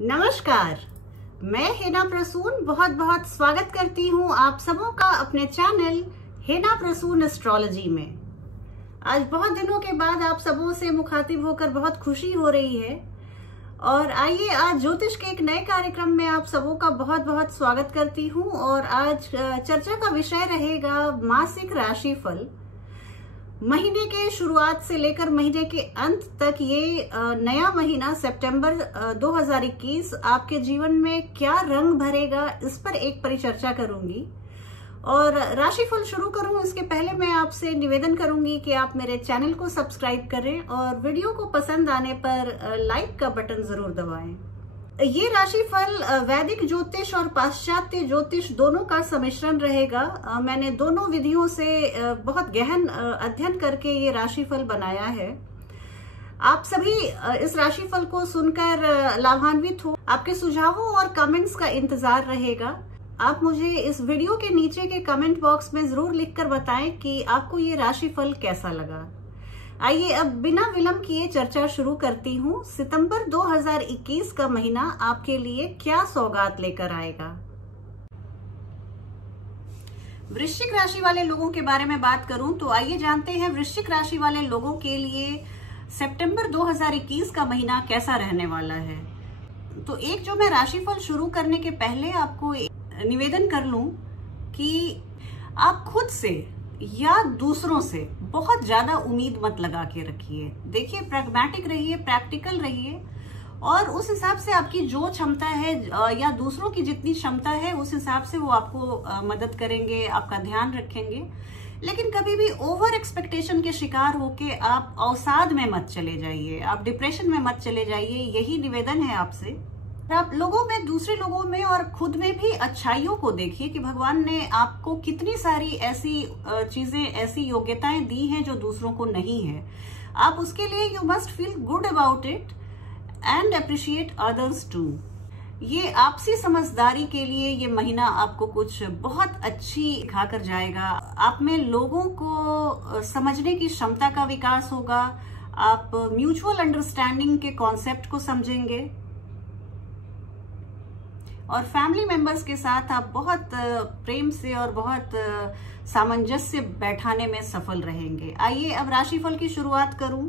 नमस्कार, मैं हेना प्रसून बहुत बहुत स्वागत करती हूँ आप सबों का अपने चैनल हेना प्रसून एस्ट्रोलॉजी में। आज बहुत दिनों के बाद आप सबों से मुखातिब होकर बहुत खुशी हो रही है और आइए आज ज्योतिष के एक नए कार्यक्रम में आप सबों का बहुत बहुत स्वागत करती हूँ। और आज चर्चा का विषय रहेगा मासिक राशिफल। महीने के शुरुआत से लेकर महीने के अंत तक ये नया महीना सितंबर 2021 आपके जीवन में क्या रंग भरेगा, इस पर एक परिचर्चा करूंगी। और राशिफल शुरू करूं इसके पहले मैं आपसे निवेदन करूंगी कि आप मेरे चैनल को सब्सक्राइब करें और वीडियो को पसंद आने पर लाइक का बटन जरूर दबाएं। ये राशिफल वैदिक ज्योतिष और पाश्चात्य ज्योतिष दोनों का सम्मिश्रण रहेगा। मैंने दोनों विधियों से बहुत गहन अध्ययन करके ये राशिफल बनाया है। आप सभी इस राशिफल को सुनकर लाभान्वित हो। आपके सुझावों और कमेंट्स का इंतजार रहेगा। आप मुझे इस वीडियो के नीचे के कमेंट बॉक्स में जरूर लिखकर बताएं कि आपको ये राशिफल कैसा लगा। आइए अब बिना विलंब किए चर्चा शुरू करती हूँ। सितंबर 2021 का महीना आपके लिए क्या सौगात लेकर आएगा। वृश्चिक राशि वाले लोगों के बारे में बात करूं तो आइए जानते हैं वृश्चिक राशि वाले लोगों के लिए सितंबर 2021 का महीना कैसा रहने वाला है। तो एक जो मैं राशिफल शुरू करने के पहले आपको निवेदन कर लूं कि आप खुद से या दूसरों से बहुत ज्यादा उम्मीद मत लगा के रखिए। देखिए, प्रैग्मैटिक रहिए, प्रैक्टिकल रहिए और उस हिसाब से आपकी जो क्षमता है या दूसरों की जितनी क्षमता है उस हिसाब से वो आपको मदद करेंगे, आपका ध्यान रखेंगे। लेकिन कभी भी ओवर एक्सपेक्टेशन के शिकार होके आप अवसाद में मत चले जाइए, आप डिप्रेशन में मत चले जाइए। यही निवेदन है आपसे। आप लोगों में, दूसरे लोगों में और खुद में भी अच्छाइयों को देखिए कि भगवान ने आपको कितनी सारी ऐसी चीजें, ऐसी योग्यताएं दी हैं जो दूसरों को नहीं है। आप उसके लिए you must feel good about it and appreciate others too. ये आपसी समझदारी के लिए ये महीना आपको कुछ बहुत अच्छी दिखाकर जाएगा। आप में लोगों को समझने की क्षमता का विकास होगा। आप म्यूचुअल अंडरस्टैंडिंग के कॉन्सेप्ट को समझेंगे और फैमिली मेंबर्स के साथ आप बहुत प्रेम से और बहुत सामंजस्य बैठाने में सफल रहेंगे। आइए अब राशिफल की शुरुआत करूं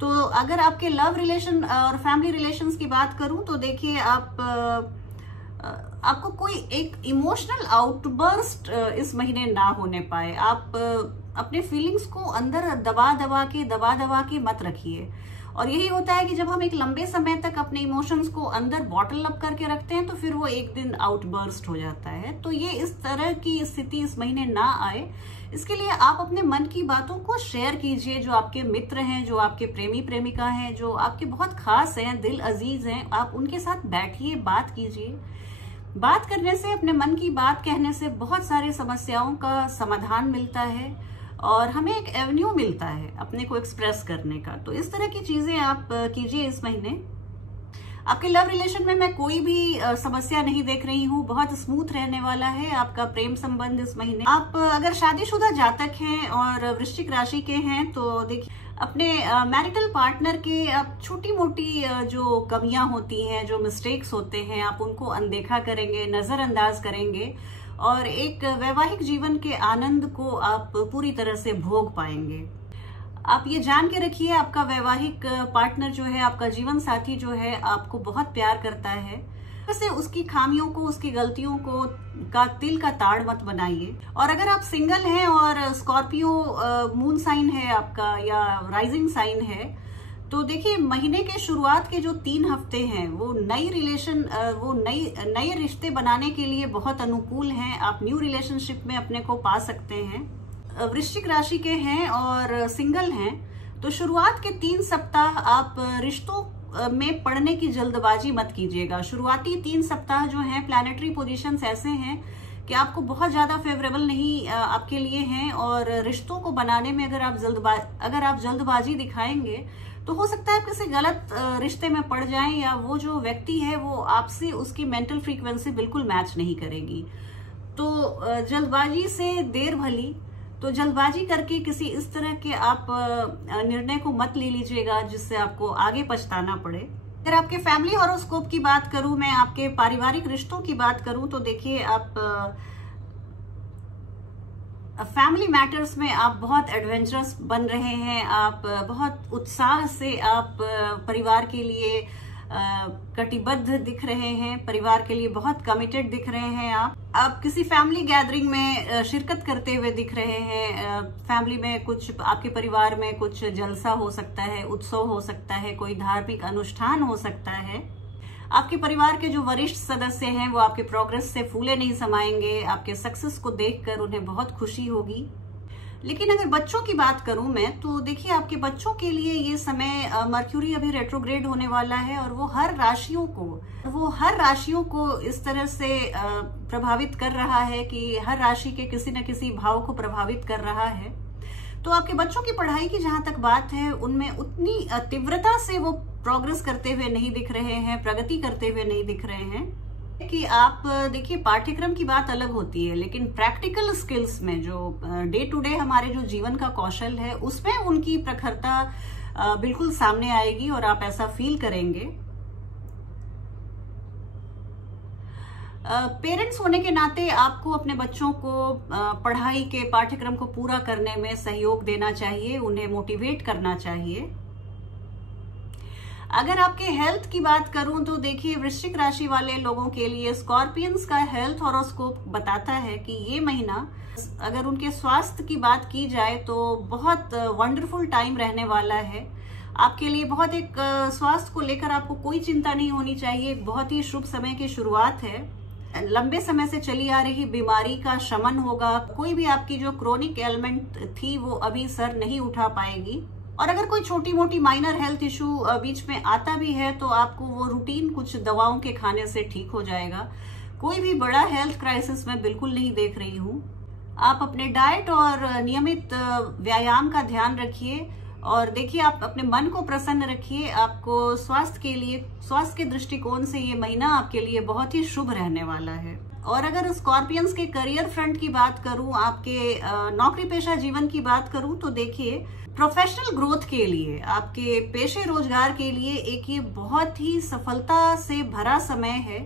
तो अगर आपके लव रिलेशन और फैमिली रिलेशंस की बात करूं तो देखिए, आपको कोई एक इमोशनल आउटबर्स्ट इस महीने ना होने पाए। आप अपने फीलिंग्स को अंदर दबा दबा के मत रखिए। और यही होता है कि जब हम एक लंबे समय तक अपने इमोशंस को अंदर बॉटल अप करके रखते हैं तो फिर वो एक दिन आउटबर्स्ट हो जाता है। तो ये इस तरह की स्थिति इस महीने ना आए, इसके लिए आप अपने मन की बातों को शेयर कीजिए। जो आपके मित्र हैं, जो आपके प्रेमी प्रेमिका हैं, जो आपके बहुत खास हैं, दिल अजीज हैं, आप उनके साथ बैठिए, बात कीजिए। बात करने से, अपने मन की बात कहने से बहुत सारी समस्याओं का समाधान मिलता है और हमें एक एवेन्यू मिलता है अपने को एक्सप्रेस करने का। तो इस तरह की चीजें आप कीजिए इस महीने। आपके लव रिलेशन में मैं कोई भी समस्या नहीं देख रही हूँ, बहुत स्मूथ रहने वाला है आपका प्रेम संबंध इस महीने। आप अगर शादीशुदा जातक हैं और वृश्चिक राशि के हैं तो देखिए, अपने मैरिटल पार्टनर के आप छोटी मोटी जो कमियां होती हैं, जो मिस्टेक्स होते हैं, आप उनको अनदेखा करेंगे, नजरअंदाज करेंगे और एक वैवाहिक जीवन के आनंद को आप पूरी तरह से भोग पाएंगे। आप ये जान के रखिए, आपका वैवाहिक पार्टनर जो है, आपका जीवन साथी जो है, आपको बहुत प्यार करता है। वैसे उसकी खामियों को, उसकी गलतियों को का तिल का ताड़ मत बनाइए। और अगर आप सिंगल हैं और स्कॉर्पियो मून साइन है आपका या राइजिंग साइन है तो देखिए, महीने के शुरुआत के जो 3 हफ्ते हैं वो नए रिश्ते बनाने के लिए बहुत अनुकूल हैं। आप न्यू रिलेशनशिप में अपने को पा सकते हैं। वृश्चिक राशि के हैं और सिंगल हैं तो शुरुआत के 3 सप्ताह आप रिश्तों में पड़ने की जल्दबाजी मत कीजिएगा। शुरुआती 3 सप्ताह जो हैं, प्लैनेटरी पोजीशंस ऐसे हैं कि आपको बहुत ज्यादा फेवरेबल नहीं आपके लिए हैं और रिश्तों को बनाने में अगर आप जल्दबाजी दिखाएंगे तो हो सकता है आप किसी गलत रिश्ते में पड़ जाएं या वो जो व्यक्ति है वो आपसे, उसकी मेंटल फ्रीक्वेंसी बिल्कुल मैच नहीं करेगी। तो जल्दबाजी से देर भली। तो जल्दबाजी करके किसी इस तरह के आप निर्णय को मत ले लीजिएगा जिससे आपको आगे पछताना पड़े। अगर आपके फैमिली हॉरोस्कोप की बात करूं, मैं आपके पारिवारिक रिश्तों की बात करूं, तो देखिए आप फैमिली मैटर्स में आप बहुत एडवेंचरस बन रहे हैं। आप बहुत उत्साह से आप परिवार के लिए कटिबद्ध दिख रहे हैं, परिवार के लिए बहुत कमिटेड दिख रहे हैं। आप किसी फैमिली गैदरिंग में शिरकत करते हुए दिख रहे हैं। फैमिली में कुछ, आपके परिवार में कुछ जलसा हो सकता है, उत्सव हो सकता है, कोई धार्मिक अनुष्ठान हो सकता है। आपके परिवार के जो वरिष्ठ सदस्य हैं वो आपके प्रोग्रेस से फूले नहीं समाएंगे। आपके सक्सेस को देखकर उन्हें बहुत खुशी होगी। लेकिन अगर बच्चों की बात करूं मैं, तो देखिए आपके बच्चों के लिए ये समय, मर्क्यूरी अभी रेट्रोग्रेड होने वाला है और वो हर राशियों को इस तरह से प्रभावित कर रहा है कि हर राशि के किसी न किसी भाव को प्रभावित कर रहा है। तो आपके बच्चों की पढ़ाई की जहां तक बात है, उनमें उतनी तीव्रता से वो प्रोग्रेस करते हुए नहीं दिख रहे हैं, प्रगति करते हुए नहीं दिख रहे हैं। कि आप देखिए, पाठ्यक्रम की बात अलग होती है, लेकिन प्रैक्टिकल स्किल्स में जो डे टू डे हमारे जो जीवन का कौशल है, उसमें उनकी प्रखरता बिल्कुल सामने आएगी और आप ऐसा फील करेंगे। पेरेंट्स होने के नाते आपको अपने बच्चों को पढ़ाई के पाठ्यक्रम को पूरा करने में सहयोग देना चाहिए, उन्हें मोटिवेट करना चाहिए। अगर आपके हेल्थ की बात करूं, तो देखिए वृश्चिक राशि वाले लोगों के लिए स्कॉर्पियंस का हेल्थ हॉरोस्कोप बताता है कि ये महीना, अगर उनके स्वास्थ्य की बात की जाए तो बहुत वंडरफुल टाइम रहने वाला है आपके लिए। बहुत एक स्वास्थ्य को लेकर आपको कोई चिंता नहीं होनी चाहिए। बहुत ही शुभ समय की शुरुआत है। लंबे समय से चली आ रही बीमारी का शमन होगा। कोई भी आपकी जो क्रोनिक एलिमेंट थी वो अभी सर नहीं उठा पाएगी। और अगर कोई छोटी मोटी माइनर हेल्थ इशू बीच में आता भी है तो आपको वो रूटीन कुछ दवाओं के खाने से ठीक हो जाएगा। कोई भी बड़ा हेल्थ क्राइसिस मैं बिल्कुल नहीं देख रही हूँ। आप अपने डाइट और नियमित व्यायाम का ध्यान रखिए और देखिए आप अपने मन को प्रसन्न रखिए। आपको स्वास्थ्य के दृष्टिकोण से ये महीना आपके लिए बहुत ही शुभ रहने वाला है। और अगर स्कॉर्पियंस के करियर फ्रंट की बात करूं, आपके नौकरी पेशा जीवन की बात करूं, तो देखिए प्रोफेशनल ग्रोथ के लिए, आपके पेशे रोजगार के लिए एक ये बहुत ही सफलता से भरा समय है।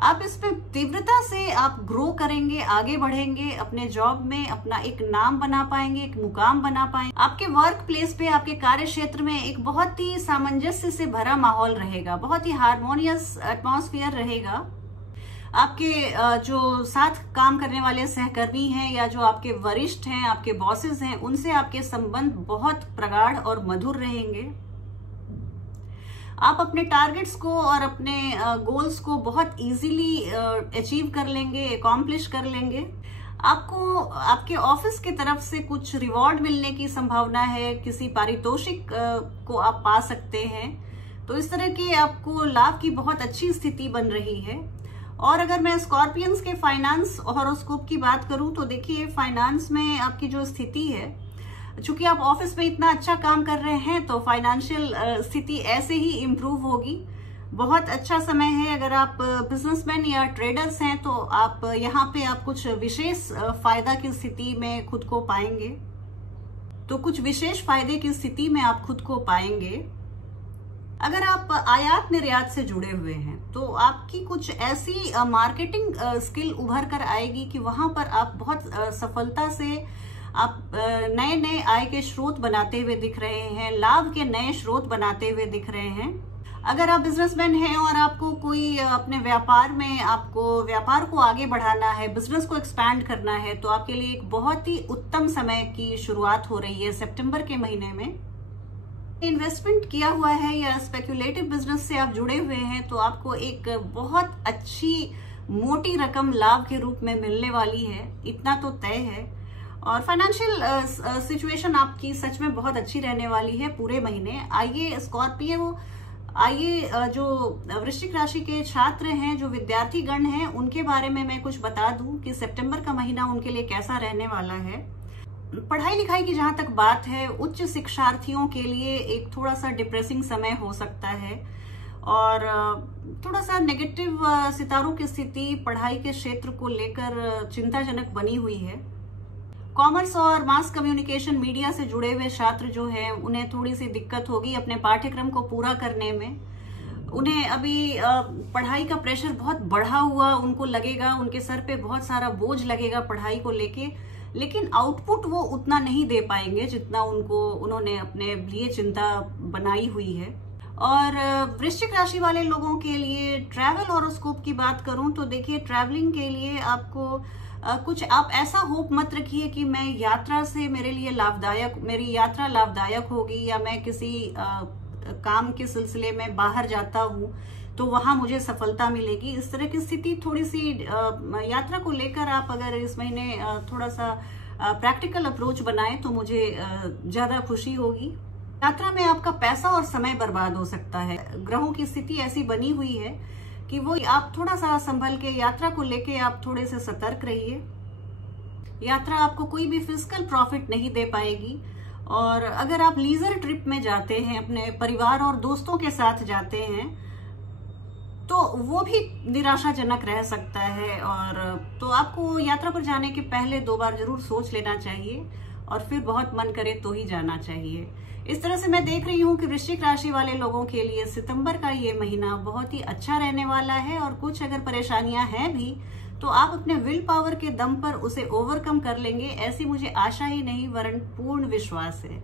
आप इसमें तीव्रता से आप ग्रो करेंगे, आगे बढ़ेंगे, अपने जॉब में अपना एक नाम बना पाएंगे, एक मुकाम बना पाएंगे। आपके वर्क प्लेस पे, आपके कार्य क्षेत्र में एक बहुत ही सामंजस्य से भरा माहौल रहेगा, बहुत ही हार्मोनियस एटमॉस्फेयर रहेगा। आपके जो साथ काम करने वाले सहकर्मी हैं या जो आपके वरिष्ठ हैं, आपके बॉसेस हैं, उनसे आपके संबंध बहुत प्रगाढ़ और मधुर रहेंगे। आप अपने टारगेट्स को और अपने गोल्स को बहुत इजीली अचीव कर लेंगे, अकॉम्प्लिश कर लेंगे। आपको आपके ऑफिस की तरफ से कुछ रिवॉर्ड मिलने की संभावना है, किसी पारितोषिक को आप पा सकते हैं। तो इस तरह की आपको लाभ की बहुत अच्छी स्थिति बन रही है। और अगर मैं स्कॉर्पियंस के फाइनेंस हॉरोस्कोप की बात करूं, तो देखिए फाइनेंस में आपकी जो स्थिति है, चूंकि आप ऑफिस में इतना अच्छा काम कर रहे हैं तो फाइनेंशियल स्थिति ऐसे ही इम्प्रूव होगी। बहुत अच्छा समय है। अगर आप बिजनेसमैन या ट्रेडर्स हैं तो आप यहाँ पे आप कुछ विशेष फायदा की स्थिति में खुद को पाएंगे। तो कुछ विशेष फायदे की स्थिति में आप खुद को पाएंगे। अगर आप आयात निर्यात से जुड़े हुए हैं तो आपकी कुछ ऐसी मार्केटिंग स्किल उभर कर आएगी कि वहां पर आप बहुत सफलता से आप नए नए आय के स्रोत बनाते हुए दिख रहे हैं, लाभ के नए स्रोत बनाते हुए दिख रहे हैं। अगर आप बिजनेसमैन हैं और आपको कोई अपने व्यापार में, आपको व्यापार को आगे बढ़ाना है, बिजनेस को एक्सपैंड करना है, तो आपके लिए एक बहुत ही उत्तम समय की शुरुआत हो रही है सितंबर के महीने में। इन्वेस्टमेंट किया हुआ है या स्पेक्युलेटिव बिजनेस से आप जुड़े हुए हैं तो आपको एक बहुत अच्छी मोटी रकम लाभ के रूप में मिलने वाली है, इतना तो तय है। और फाइनेंशियल सिचुएशन आपकी सच में बहुत अच्छी रहने वाली है पूरे महीने। आइए स्कॉर्पियो, जो वृश्चिक राशि के छात्र हैं, जो विद्यार्थी गण हैं, उनके बारे में मैं कुछ बता दूं कि सितंबर का महीना उनके लिए कैसा रहने वाला है। पढ़ाई लिखाई की जहां तक बात है, उच्च शिक्षार्थियों के लिए एक थोड़ा सा डिप्रेसिंग समय हो सकता है और थोड़ा सा नेगेटिव सितारों की स्थिति पढ़ाई के क्षेत्र को लेकर चिंताजनक बनी हुई है। कॉमर्स और मास कम्युनिकेशन मीडिया से जुड़े हुए छात्र जो हैं उन्हें थोड़ी सी दिक्कत होगी अपने पाठ्यक्रम को पूरा करने में। उन्हें अभी पढ़ाई का प्रेशर बहुत बढ़ा हुआ उनको लगेगा, उनके सर पे बहुत सारा बोझ लगेगा पढ़ाई को लेके, लेकिन आउटपुट वो उतना नहीं दे पाएंगे जितना उन्होंने अपने लिए चिंता बनाई हुई है। और वृश्चिक राशि वाले लोगों के लिए ट्रैवल हॉरोस्कोप की बात करूं तो देखिए, ट्रैवलिंग के लिए आपको कुछ आप ऐसा होप मत रखिए कि मैं यात्रा से मेरी यात्रा लाभदायक होगी, या मैं किसी काम के सिलसिले में बाहर जाता हूँ तो वहां मुझे सफलता मिलेगी। इस तरह की स्थिति थोड़ी सी यात्रा को लेकर आप अगर इस महीने थोड़ा सा प्रैक्टिकल अप्रोच बनाएं तो मुझे ज्यादा खुशी होगी। यात्रा में आपका पैसा और समय बर्बाद हो सकता है। ग्रहों की स्थिति ऐसी बनी हुई है कि वो आप थोड़ा सा संभल के यात्रा को लेके आप थोड़े से सतर्क रहिए। यात्रा आपको कोई भी फिजिकल प्रॉफिट नहीं दे पाएगी, और अगर आप लीजर ट्रिप में जाते हैं, अपने परिवार और दोस्तों के साथ जाते हैं, तो वो भी निराशाजनक रह सकता है। और तो आपको यात्रा पर जाने के पहले 2 बार जरूर सोच लेना चाहिए, और फिर बहुत मन करे तो ही जाना चाहिए। इस तरह से मैं देख रही हूँ कि वृश्चिक राशि वाले लोगों के लिए सितंबर का ये महीना बहुत ही अच्छा रहने वाला है। और कुछ अगर परेशानियां हैं भी तो आप अपने विल पावर के दम पर उसे ओवरकम कर लेंगे, ऐसी मुझे आशा ही नहीं वरन पूर्ण विश्वास है।